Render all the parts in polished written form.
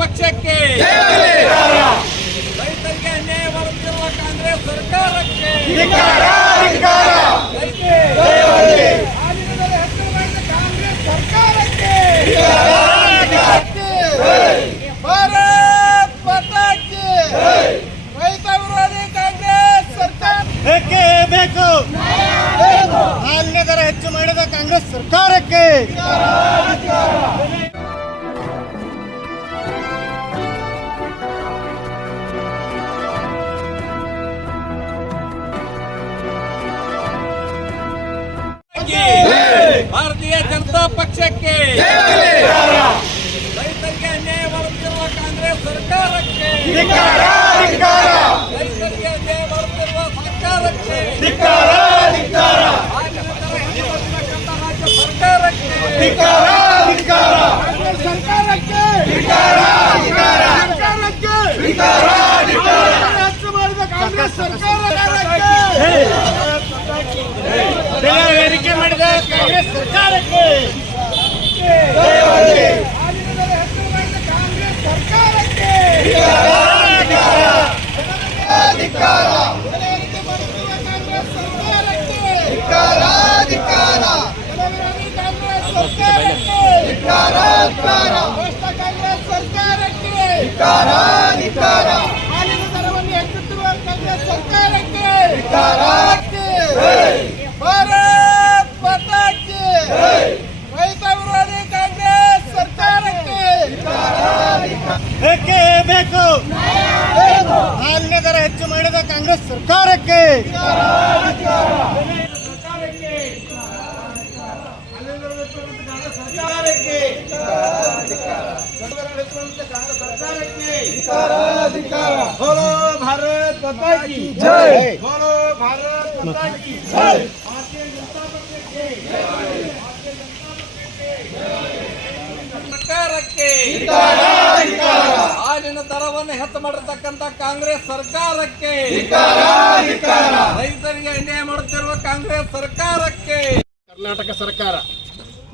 ಪಕ್ಷಕ್ಕೆ, ರೈತರಿಗೆ ಅನ್ಯಾಯ ಮಾಡುತ್ತಿರುವ ಕಾಂಗ್ರೆಸ್ ಸರ್ಕಾರಕ್ಕೆ, ಭಾರತ್ ಮಾತಾ ಕಿ ರೈತ ವಿರೋಧಿ ಕಾಂಗ್ರೆಸ್ ಸರ್ಕಾರ ಬೇಕೇ ಬೇಕು. ಧಾನ್ಯ ದರ ಹೆಚ್ಚು ಮಾಡಿದ ಕಾಂಗ್ರೆಸ್ ಸರ್ಕಾರಕ್ಕೆ ಭಾರತೀಯ ಜನತಾ ಪಕ್ಷಕ್ಕೆ, ರೈತರಿಗೆ ಅನ್ಯಾಯ ಮಾಡುತ್ತಿರುವ ಕಾಂಗ್ರೆಸ್ ಸರ್ಕಾರಕ್ಕೆ, ರೈತರಿಗೆ ಅನ್ಯಾಯ ಮಾಡುತ್ತಿರುವ ಸರ್ಕಾರಕ್ಕೆ, ರಾಜ್ಯ ಸರ್ಕಾರಕ್ಕೆ, ಕಾಂಗ್ರೆಸ್ ಸರ್ಕಾರಕ್ಕೆ ಏರಿಕೆ ಮಾಡಿದ ಕಾಂಗ್ರೆಸ್ ಸರ್ಕಾರಕ್ಕೆ, ಹಾಲಿನ ದರವನ್ನು ಹೆಚ್ಚಿಸುವ ಕಾಂಗ್ರೆಸ್ ಸರ್ಕಾರಕ್ಕೆ, ಭಾರತ್ ಮಾತಾ ಕಿ ರೈತ ವಿರೋಧಿ ಕಾಂಗ್ರೆಸ್ ಸರ್ಕಾರಕ್ಕೆ ಬೇಕೇ ಬೇಕು. ಧಾನ್ಯ ದರ ಹೆಚ್ಚು ಮಾಡಿದ ಕಾಂಗ್ರೆಸ್ ಸರ್ಕಾರಕ್ಕೆ बोलो भारत माता की जय, बोलो भारत माता की जय, भारतीय जनता पक्ष की ಸರ್ಕಾರಕ್ಕೆ, ಹಾಲಿನ ದರವನ್ನು ಹೆಚ್ಚು ಮಾಡಿರ್ತಕ್ಕಂಥ ಕಾಂಗ್ರೆಸ್ ಸರ್ಕಾರಕ್ಕೆ, ರೈತರಿಗೆ ಅನ್ಯಾಯ ಮಾಡುತ್ತಿರುವ ಕಾಂಗ್ರೆಸ್ ಸರ್ಕಾರಕ್ಕೆ. ಕರ್ನಾಟಕ ಸರ್ಕಾರ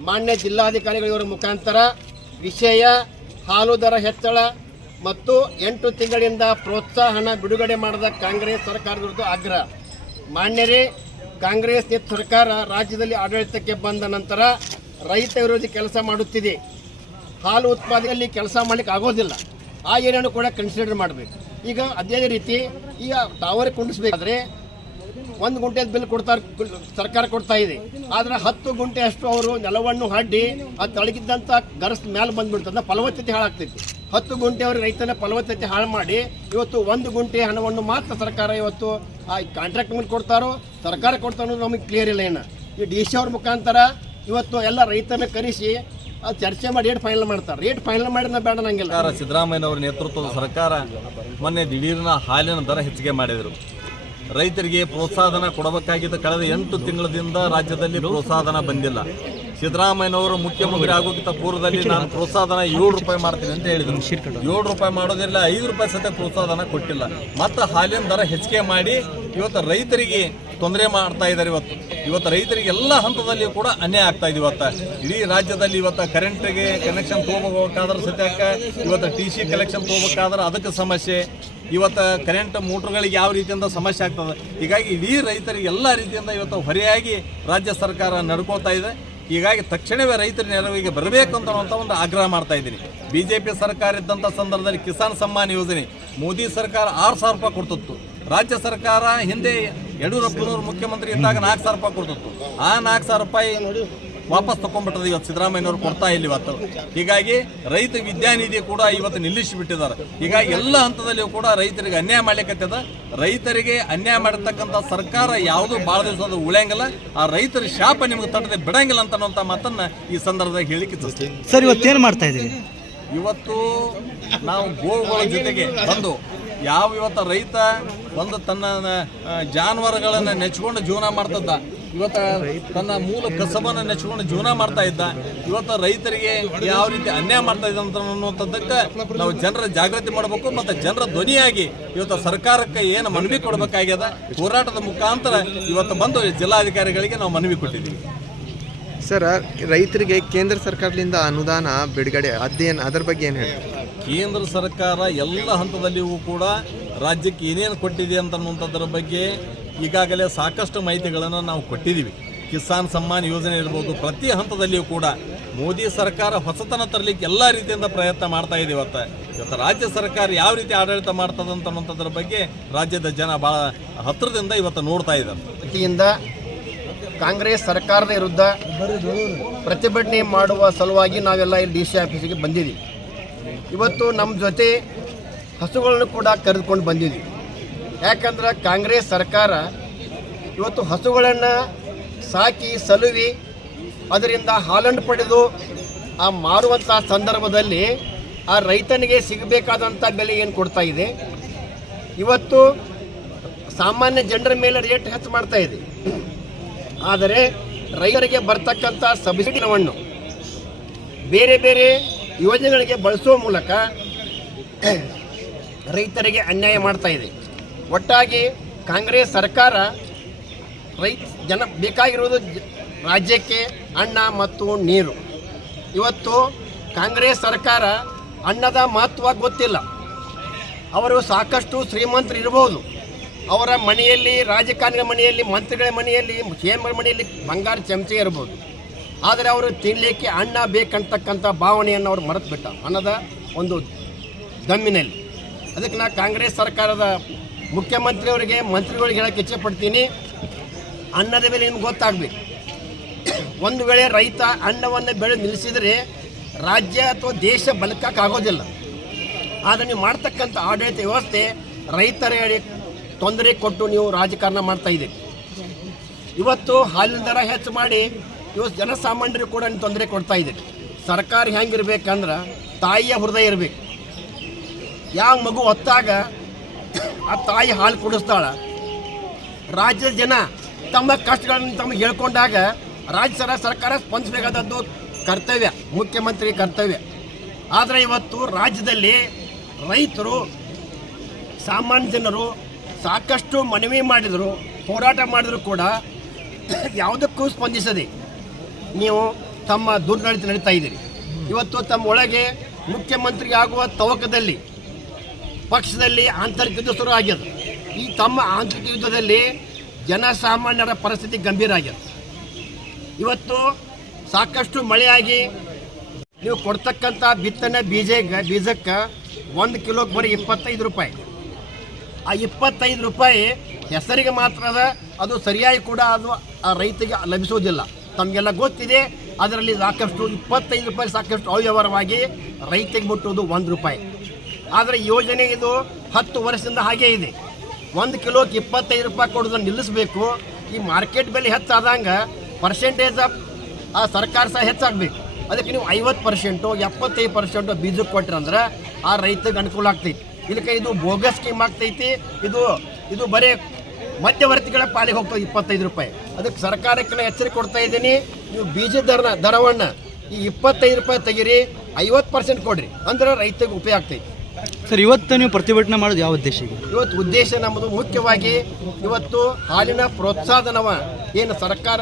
ಮಾನ್ಯ ಜಿಲ್ಲಾಧಿಕಾರಿಗಳ ಮುಖಾಂತರ ವಿಷಯ ಹಾಲು ದರ ಹೆಚ್ಚಳ ಮತ್ತು 8 ತಿಂಗಳಿಂದ ಪ್ರೋತ್ಸಾಹನ ಬಿಡುಗಡೆ ಮಾಡಿದ ಕಾಂಗ್ರೆಸ್ ಸರ್ಕಾರದ ವಿರುದ್ಧ ಆಗ್ರಹ. ಮಾನ್ಯರೇ, ಕಾಂಗ್ರೆಸ್ ಸರ್ಕಾರ ರಾಜ್ಯದಲ್ಲಿ ಆಡಳಿತಕ್ಕೆ ಬಂದ ನಂತರ ರೈತ ವಿರೋಧಿ ಕೆಲಸ ಮಾಡುತ್ತಿದೆ. ಹಾಲು ಉತ್ಪಾದನೆಯಲ್ಲಿ ಕೆಲಸ ಮಾಡಲಿಕ್ಕೆ ಆಗೋದಿಲ್ಲ. ಆ ಏರಿಯಾನು ಕೂಡ ಕನ್ಸಿಡರ್ ಮಾಡಬೇಕು. ಈಗ ಅದೇ ರೀತಿ ಈಗ ಟವರ್ ಕುಂಡಿಸ್ಬೇಕಾದ್ರೆ 1 ಗುಂಟೆ ಬಿಲ್ ಸರ್ಕಾರ ಕೊಡ್ತಾ ಇದೆ. ಆದರೆ 10 ಗುಂಟೆ ಅಷ್ಟು ಅವರು ನೆಲವನ್ನು ಅಡ್ಡಿ ಅದು ತಳಗಿದ್ದಂಥ ಗರಸ್ ಮೇಲೆ ಬಂದ್ಬಿಡ್ತದೆ, ಫಲವತ್ತತೆ ಹಾಳಾಗ್ತೈತಿ. 10 ಗುಂಟೆ ಅವ್ರಿಗೆ ರೈತನ ಫಲವತ್ತತೆ ಹಾಳು ಮಾಡಿ ಇವತ್ತು 1 ಗುಂಟೆ ಹಣವನ್ನು ಮಾತ್ರ ಸರ್ಕಾರ ಇವತ್ತು ಆ ಕಾಂಟ್ರಾಕ್ಟ್ ಮೇಲೆ ಕೊಡ್ತಾರೋ ಸರ್ಕಾರ ಕೊಡ್ತಾರೋ ನಮಗೆ ಕ್ಲಿಯರ್ ಇಲ್ಲ. ಏನು ಈ DC ಅವ್ರ ಮುಖಾಂತರ ಇವತ್ತು ಎಲ್ಲ ರೈತನ ಕರೆಸಿ ಚರ್ಚೆ ಮಾಡಿ ರೇಟ್ ಫೈನಲ್ ಮಾಡ್ತಾರೆ. ರೇಟ್ ಫೈನಲ್ ಮಾಡಿದ ಬೇಡ ನಂಗಿಲ್ಲ. ಸಿದ್ದರಾಮಯ್ಯನವರ ನೇತೃತ್ವದ ಸರ್ಕಾರ ಮೊನ್ನೆ ದಿಢೀರ್ನ ಹಾಲಿನ ದರ ಹೆಚ್ಚಿಗೆ ಮಾಡಿದರು. ರೈತರಿಗೆ ಪ್ರೋತ್ಸಾಹನ ಕೊಡಬೇಕಾಗಿದ್ದ ಕಳೆದ 8 ತಿಂಗಳಿಂದ ರಾಜ್ಯದಲ್ಲಿ ಪ್ರೋತ್ಸಾಹನ ಬಂದಿಲ್ಲ. ಸಿದ್ದರಾಮಯ್ಯನವರು ಮುಖ್ಯಮಂತ್ರಿ ಆಗೋಕ್ಕಿಂತ ಪೂರ್ವದಲ್ಲಿ ನಾನು ಪ್ರೋತ್ಸಾಹನ 7 ರೂಪಾಯಿ ಮಾಡ್ತೀನಿ ಅಂತ ಹೇಳಿದರು. 7 ರೂಪಾಯಿ ಮಾಡೋದಿಲ್ಲ, 5 ರೂಪಾಯಿ ಸತ ಪ್ರೋತ್ಸಾಹನ ಕೊಟ್ಟಿಲ್ಲ. ಮತ್ತು ಹಾಲಿನ ದರ ಹೆಚ್ಚಿಗೆ ಮಾಡಿ ಇವತ್ತು ರೈತರಿಗೆ ತೊಂದರೆ ಮಾಡ್ತಾ ಇದ್ದಾರೆ. ಇವತ್ತು ರೈತರಿಗೆ ಎಲ್ಲ ಹಂತದಲ್ಲಿ ಕೂಡ ಅನ್ಯಾಯ ಆಗ್ತಾ ಇದೆ. ಇಡೀ ರಾಜ್ಯದಲ್ಲಿ ಇವತ್ತು ಕರೆಂಟ್ಗೆ ಕನೆಕ್ಷನ್ ತೊಗೋಬೇಕಾದ್ರೆ ಸದ್ಯಕ್ಕೆ ಇವತ್ತು TC ಕಲೆಕ್ಷನ್ ತೊಗೋಬೇಕಾದ್ರೆ ಅದಕ್ಕೆ ಸಮಸ್ಯೆ. ಇವತ್ತು ಕರೆಂಟ್ ಮೋಟ್ರ್ಗಳಿಗೆ ಯಾವ ರೀತಿಯಿಂದ ಸಮಸ್ಯೆ ಆಗ್ತದೆ. ಹೀಗಾಗಿ ಇಡೀ ರೈತರಿಗೆ ಎಲ್ಲ ರೀತಿಯಿಂದ ಇವತ್ತು ಹೊರೆಯಾಗಿ ರಾಜ್ಯ ಸರ್ಕಾರ ನಡ್ಕೋತಾ ಇದೆ. ಹೀಗಾಗಿ ತಕ್ಷಣವೇ ರೈತರ ನೆರವಿಗೆ ಬರಬೇಕು ಅಂತ ಒಂದು ಆಗ್ರಹ ಮಾಡ್ತಾ ಇದ್ದೀನಿ. BJP ಸರ್ಕಾರ ಇದ್ದಂಥ ಸಂದರ್ಭದಲ್ಲಿ ಕಿಸಾನ್ ಸಮ್ಮಾನ್ ಯೋಜನೆ ಮೋದಿ ಸರ್ಕಾರ 6,000 ರೂಪಾಯಿ ಕೊಡ್ತಿತ್ತು. ರಾಜ್ಯ ಸರ್ಕಾರ ಹಿಂದೆ ಯಡಿಯೂರಪ್ಪನವರು ಮುಖ್ಯಮಂತ್ರಿ ಇದ್ದಾಗ 4,000 ರೂಪಾಯಿ ಕೊಡ್ತಿತ್ತು. ಆ 4,000 ರೂಪಾಯಿ ವಾಪಸ್ ತಗೊಂಡ್ಬಿಟ್ಟದ. ಇವತ್ತು ಸಿದ್ದರಾಮಯ್ಯನವರು ಕೊಡ್ತಾ ಇಲ್ಲ ಇವತ್ತು. ಹೀಗಾಗಿ ರೈತ ವಿದ್ಯಾನಿಧಿ ಕೂಡ ಇವತ್ತು ನಿಲ್ಲಿಸಿಬಿಟ್ಟಿದ್ದಾರೆ. ಹೀಗಾಗಿ ಎಲ್ಲ ಹಂತದಲ್ಲಿಯೂ ಕೂಡ ರೈತರಿಗೆ ಅನ್ಯಾಯ ಮಾಡ್ಲಿಕ್ಕತ್ತದ. ರೈತರಿಗೆ ಅನ್ಯಾಯ ಮಾಡಿರ್ತಕ್ಕಂಥ ಸರ್ಕಾರ ಯಾವುದು ಭಾಳ ದಿವಸದ ಉಳಿಯಂಗಿಲ್ಲ. ಆ ರೈತರ ಶಾಪ ನಿಮಗೆ ತಟ್ಟದೆ ಬಿಡಂಗಿಲ್ಲ ಅನ್ನೋಂಥ ಮಾತನ್ನ ಈ ಸಂದರ್ಭದಾಗ ಹೇಳಿಕೆ ಸರ್. ಇವತ್ತೇನು ಮಾಡ್ತಾ ಇದ್ದೀವಿ? ಇವತ್ತು ನಾವು ಗೋವುಗಳ ಜೊತೆಗೆ ಬಂದು ಇವತ್ತು ರೈತ ಒಂದು ತನ್ನ ಜಾನುವಾರುಗಳನ್ನು ನೆಚ್ಕೊಂಡು ಜೀವನ ಮಾಡ್ತದ. ಇವತ್ತು ತನ್ನ ಮೂಲ ಕಸಬನ್ನು ನೆಚ್ಕೊಂಡು ಜೀವನ ಮಾಡ್ತಾ ಇದ್ದ. ಇವತ್ತು ರೈತರಿಗೆ ಯಾವ ರೀತಿ ಅನ್ಯಾಯ ಮಾಡ್ತಾ ಇದ್ದ ಅನ್ನುವಂಥದ್ದಕ್ಕೆ ನಾವು ಜನರ ಜಾಗೃತಿ ಮಾಡಬೇಕು ಮತ್ತು ಜನರ ಧ್ವನಿಯಾಗಿ ಇವತ್ತು ಸರ್ಕಾರಕ್ಕೆ ಏನು ಮನವಿ ಕೊಡಬೇಕಾಗ್ಯದ ಹೋರಾಟದ ಮುಖಾಂತರ ಇವತ್ತು ಬಂದು ಜಿಲ್ಲಾಧಿಕಾರಿಗಳಿಗೆ ನಾವು ಮನವಿ ಕೊಟ್ಟಿದ್ದೀವಿ. ಸರ್, ರೈತರಿಗೆ ಕೇಂದ್ರ ಸರ್ಕಾರದಿಂದ ಅನುದಾನ ಬಿಡುಗಡೆ ಅದರ ಬಗ್ಗೆ ಏನು ಹೇಳ್ತೀವಿ? ಕೇಂದ್ರ ಸರ್ಕಾರ ಎಲ್ಲ ಹಂತದಲ್ಲಿಯೂ ಕೂಡ ರಾಜ್ಯಕ್ಕೆ ಏನೇನು ಕೊಟ್ಟಿದೆ ಅಂತನ್ನುವಂಥದ್ರ ಬಗ್ಗೆ ಈಗಾಗಲೇ ಸಾಕಷ್ಟು ಮಾಹಿತಿಗಳನ್ನು ನಾವು ಕೊಟ್ಟಿದ್ದೀವಿ. ಕಿಸಾನ್ ಸಮ್ಮಾನ್ ಯೋಜನೆ ಇರ್ಬೋದು, ಪ್ರತಿ ಹಂತದಲ್ಲಿಯೂ ಕೂಡ ಮೋದಿ ಸರ್ಕಾರ ಹೊಸತನ ತರಲಿಕ್ಕೆ ಎಲ್ಲ ರೀತಿಯಿಂದ ಪ್ರಯತ್ನ ಮಾಡ್ತಾ ಇದೆ. ಇವತ್ತು ರಾಜ್ಯ ಸರ್ಕಾರ ಯಾವ ರೀತಿ ಆಡಳಿತ ಮಾಡ್ತದೆ ಅಂತನ್ನುವಂಥದ್ರ ಬಗ್ಗೆ ರಾಜ್ಯದ ಜನ ಭಾಳ ಹತ್ತಿರದಿಂದ ಇವತ್ತು ನೋಡ್ತಾ ಇದ್ದಾರೆ. ವತಿಯಿಂದ ಕಾಂಗ್ರೆಸ್ ಸರ್ಕಾರದ ವಿರುದ್ಧ ಪ್ರತಿಭಟನೆ ಮಾಡುವ ಸಲುವಾಗಿ ನಾವೆಲ್ಲ ಇಲ್ಲಿ ಡಿ ಸಿ ಆಫೀಸಿಗೆ ಬಂದಿದ್ದೀವಿ. ಇವತ್ತು ನಮ್ಮ ಜೊತೆ ಹಸುಗಳನ್ನು ಕೂಡ ಕರೆದುಕೊಂಡು ಬಂದಿದ್ದೀವಿ. ಯಾಕಂದ್ರೆ ಕಾಂಗ್ರೆಸ್ ಸರ್ಕಾರ ಇವತ್ತು ಹಸುಗಳನ್ನು ಸಾಕಿ ಸಲುವಿ ಅದರಿಂದ ಹಾಲನ್ನು ಪಡೆದು ಆ ಮಾರುವಂಥ ಸಂದರ್ಭದಲ್ಲಿ ಆ ರೈತನಿಗೆ ಸಿಗಬೇಕಾದಂಥ ಬೆಲೆ ಏನು ಕೊಡ್ತಾ ಇದೆ, ಇವತ್ತು ಸಾಮಾನ್ಯ ಜನರ ಮೇಲೆ ರೇಟ್ ಹೆಚ್ಚು ಮಾಡ್ತಾ ಇದೆ. ಆದರೆ ರೈತರಿಗೆ ಬರ್ತಕ್ಕಂಥ ಸಬ್ಸಿಡಿಯನ್ನು ಬೇರೆ ಬೇರೆ ಯೋಜನೆಗಳಿಗೆ ಬಳಸುವ ಮೂಲಕ ರೈತರಿಗೆ ಅನ್ಯಾಯ ಮಾಡ್ತಾ ಇದೆ. ಒಟ್ಟಾಗಿ ಕಾಂಗ್ರೆಸ್ ಸರ್ಕಾರ ಜನ ಬೇಕಾಗಿರುವುದು ರಾಜ್ಯಕ್ಕೆ ಅನ್ನ ಮತ್ತು ನೀರು. ಇವತ್ತು ಕಾಂಗ್ರೆಸ್ ಸರ್ಕಾರ ಅನ್ನದ ಮಹತ್ವ ಗೊತ್ತಿಲ್ಲ. ಅವರು ಸಾಕಷ್ಟು ಶ್ರೀಮಂತರು ಇರಬಹುದು, ಅವರ ಮನೆಯಲ್ಲಿ ರಾಜಕಾರಣಿಗಳ ಮನೆಯಲ್ಲಿ, ಮಂತ್ರಿಗಳ ಮನೆಯಲ್ಲಿ, ಸಿಎಂಗಳ ಮನೆಯಲ್ಲಿ ಬಂಗಾರ ಚಮಚೆ ಇರ್ಬೋದು. ಆದರೆ ಅವರು ತಿನ್ನಲಿಕ್ಕೆ ಅನ್ನ ಬೇಕಂತಕ್ಕಂಥ ಭಾವನೆಯನ್ನು ಅವರು ಮರೆತು ಬಿಟ್ಟ ಅನ್ನದ ಒಂದು ದಮ್ಮಿನಲ್ಲಿ. ಅದಕ್ಕೆ ನಾನು ಕಾಂಗ್ರೆಸ್ ಸರ್ಕಾರದ ಮುಖ್ಯಮಂತ್ರಿಯವರಿಗೆ, ಮಂತ್ರಿಗಳಿಗೆ ಹೇಳಕ್ಕೆ ಇಚ್ಛೆಪಡ್ತೀನಿ, ಅನ್ನದ ಬೆಲೆ ನಿಮ್ಗೆ ಗೊತ್ತಾಗಬೇಕು. ಒಂದು ವೇಳೆ ರೈತ ಅನ್ನವನ್ನು ಬೆಳೆ ನಿಲ್ಲಿಸಿದರೆ ರಾಜ್ಯ ಅಥವಾ ದೇಶ ಬದುಕಕ್ಕಾಗೋದಿಲ್ಲ. ಆದರೆ ನೀವು ಮಾಡ್ತಕ್ಕಂಥ ಆಡಳಿತ ವ್ಯವಸ್ಥೆ ರೈತರಿಗೆ ತೊಂದರೆ ಕೊಟ್ಟು ನೀವು ರಾಜಕಾರಣ ಮಾಡ್ತಾ ಇದ್ದೀರಿ. ಇವತ್ತು ಹಾಲಿನ ದರ ಹೆಚ್ಚು ಮಾಡಿ ಇವತ್ತು ಜನಸಾಮಾನ್ಯರು ಕೂಡ ನೀವು ತೊಂದರೆ ಕೊಡ್ತಾ ಇದ್ದೀರಿ. ಸರ್ಕಾರ ಹೆಂಗಿರ್ಬೇಕಂದ್ರೆ ತಾಯಿಯ ಹೃದಯ ಇರಬೇಕು. ಯಾವ ಮಗು ಹೊತ್ತಾಗ ಆ ತಾಯಿ ಹಾಲು ಕುಡಿಸ್ತಾಳ, ರಾಜ್ಯದ ಜನ ತಮ್ಮ ಕಷ್ಟಗಳನ್ನು ತಮಗೆ ಹೇಳ್ಕೊಂಡಾಗ ರಾಜ್ಯ ಸರ್ಕಾರ ಸ್ಪಂದಿಸಬೇಕಾದದ್ದು ಕರ್ತವ್ಯ, ಮುಖ್ಯಮಂತ್ರಿ ಕರ್ತವ್ಯ. ಆದರೆ ಇವತ್ತು ರಾಜ್ಯದಲ್ಲಿ ರೈತರು, ಸಾಮಾನ್ಯ ಜನರು ಸಾಕಷ್ಟು ಮನವಿ ಮಾಡಿದರು, ಹೋರಾಟ ಮಾಡಿದ್ರು ಕೂಡ ಯಾವುದಕ್ಕೂ ಸ್ಪಂದಿಸದೆ ನೀವು ತಮ್ಮ ದುರ್ನಡತೆ ನಡೀತಾ ಇದ್ದೀರಿ. ಇವತ್ತು ತಮ್ಮ ಒಳಗೆ ಮುಖ್ಯಮಂತ್ರಿ ಆಗುವ ತವಕದಲ್ಲಿ ಪಕ್ಷದಲ್ಲಿ ಆಂತರಿಕ ಯುದ್ಧ ಶುರು ಆಗ್ಯದ. ಈ ತಮ್ಮ ಆಂತರಿಕ ಯುದ್ಧದಲ್ಲಿ ಜನಸಾಮಾನ್ಯರ ಪರಿಸ್ಥಿತಿ ಗಂಭೀರ ಆಗ್ಯದ. ಇವತ್ತು ಸಾಕಷ್ಟು ಮಳೆಯಾಗಿ ನೀವು ಕೊಡ್ತಕ್ಕಂಥ ಬಿತ್ತನೆ ಬೀಜಕ್ಕೆ 1 ಕಿಲೋಕ್ಕೆ ಬರೀ 25 ರೂಪಾಯಿ. ಆ 25 ರೂಪಾಯಿ ಹೆಸರಿಗೆ ಮಾತ್ರ ಅದ, ಅದು ಸರಿಯಾಗಿ ಕೂಡ ಅದು ಆ ರೈತರಿಗೆ ಲಭಿಸುವುದಿಲ್ಲ. ತಮಗೆಲ್ಲ ಗೊತ್ತಿದೆ. ಅದರಲ್ಲಿ ಸಾಕಷ್ಟು 25 ರೂಪಾಯಿ ಸಾಕಷ್ಟು ಅವ್ಯವಹಾರವಾಗಿ ರೈತರಿಗೆ ಮುಟ್ಟುವುದು 1 ರೂಪಾಯಿ. ಆದರೆ ಯೋಜನೆ ಇದು 10 ವರ್ಷದಿಂದ ಹಾಗೇ ಇದೆ. 1 ಕಿಲೋಕ್ಕೆ 25 ರೂಪಾಯಿ ಕೊಡೋದನ್ನು ನಿಲ್ಲಿಸಬೇಕು. ಈ ಮಾರ್ಕೆಟ್ ಬೆಲೆ ಹೆಚ್ಚಾದಂಗೆ ಪರ್ಸೆಂಟೇಜ್ ಆಫ್ ಆ ಸರ್ಕಾರ ಸಹ ಹೆಚ್ಚಾಗಬೇಕು. ಅದಕ್ಕೆ ನೀವು 50%, 75% ಬೀಜಕ್ಕೆ ಕೊಟ್ರಂದ್ರೆ ಆ ರೈತಗೆ ಅನುಕೂಲ ಆಗ್ತೈತಿ. ಇದಕ್ಕೆ ಇದು ಬೋಗಸ್ ಸ್ಕೀಮ್ ಆಗ್ತೈತಿ. ಇದು ಬರೀ ಮಧ್ಯವರ್ತಿಗಳ ಪಾಲಿಗೆ ಹೋಗ್ತದೆ 25 ರೂಪಾಯಿ. ಅದಕ್ಕೆ ಸರ್ಕಾರಕ್ಕೆ ಎಚ್ಚರಿಕೆ ಕೊಡ್ತಾ ಇದ್ದೀನಿ, ನೀವು ಬೀಜದ ದರವನ್ನು ಈ 25 ರೂಪಾಯಿ ತೆಗೀರಿ, 50% ಕೊಡ್ರಿ, ಅಂದ್ರೆ ರೈತರಿಗೆ ಉಪಯೋಗ ಆಗ್ತೈತಿ. ಸರ್, ಇವತ್ತು ನೀವು ಪ್ರತಿಭಟನೆ ಮಾಡೋದು ಯಾವ ಉದ್ದೇಶ? ಇವತ್ತು ಉದ್ದೇಶ ನಮ್ಮದು ಮುಖ್ಯವಾಗಿ ಇವತ್ತು ಹಾಲಿನ ಪ್ರೋತ್ಸಾಹನವ ಏನು ಸರ್ಕಾರ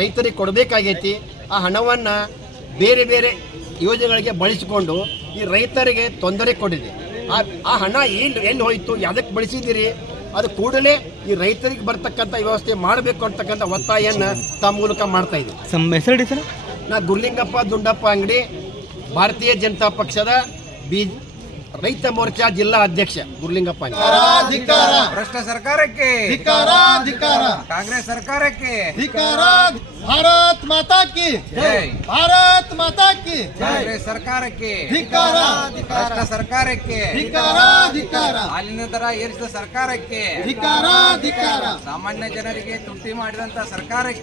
ರೈತರಿಗೆ ಕೊಡಬೇಕಾಗೈತಿ, ಆ ಹಣವನ್ನು ಬೇರೆ ಬೇರೆ ಯೋಜನೆಗಳಿಗೆ ಬಳಸಿಕೊಂಡು ಈ ರೈತರಿಗೆ ತೊಂದರೆ ಕೊಟ್ಟಿದೆ. ಆ ಹಣ ಎಲ್ಲಿ ಹೋಯಿತು, ಯಾವುದಕ್ಕೆ ಬಳಸಿದ್ದೀರಿ, ಅದು ಕೂಡಲೇ ಈ ರೈತರಿಗೆ ಬರ್ತಕ್ಕಂಥ ವ್ಯವಸ್ಥೆ ಮಾಡಬೇಕು ಅಂತಕ್ಕಂಥ ಒತ್ತಾಯವನ್ನು ತಮ್ಮ ಮೂಲಕ ಮಾಡ್ತಾ ಇದ್ದೀವಿ. ಹೆಸರು ಸರ್? ನಾ ಗುರ್ಲಿಂಗಪ್ಪ ದುಂಡಪ್ಪ ಅಂಗಡಿ, ಭಾರತೀಯ ಜನತಾ ಪಕ್ಷದ ರೈತ ಮೋರ್ಚಾ ಜಿಲ್ಲಾ ಅಧ್ಯಕ್ಷ ಗುರ್ಲಿಂಗಪ್ಪ. ಭ್ರಷ್ಟ ಸರ್ಕಾರಕ್ಕೆ ಕಾಂಗ್ರೆಸ್ ಸರ್ಕಾರಕ್ಕೆ ಭಾರತ್ ಮಾತಾ ಕಿ ಜೈ, ಭಾರತ್ ಮಾತಾ ಕಿ ಕಾಂಗ್ರೆಸ್ ಸರ್ಕಾರಕ್ಕೆ ಭ್ರಷ್ಟ ಸರ್ಕಾರಕ್ಕೆ ಹಾಲಿನ ದರ ಏರಿಸಿದ ಸರ್ಕಾರಕ್ಕೆ ಸಾಮಾನ್ಯ ಜನರಿಗೆ ತುಟ್ಟಿ ಮಾಡಿದಂತ ಸರ್ಕಾರಕ್ಕೆ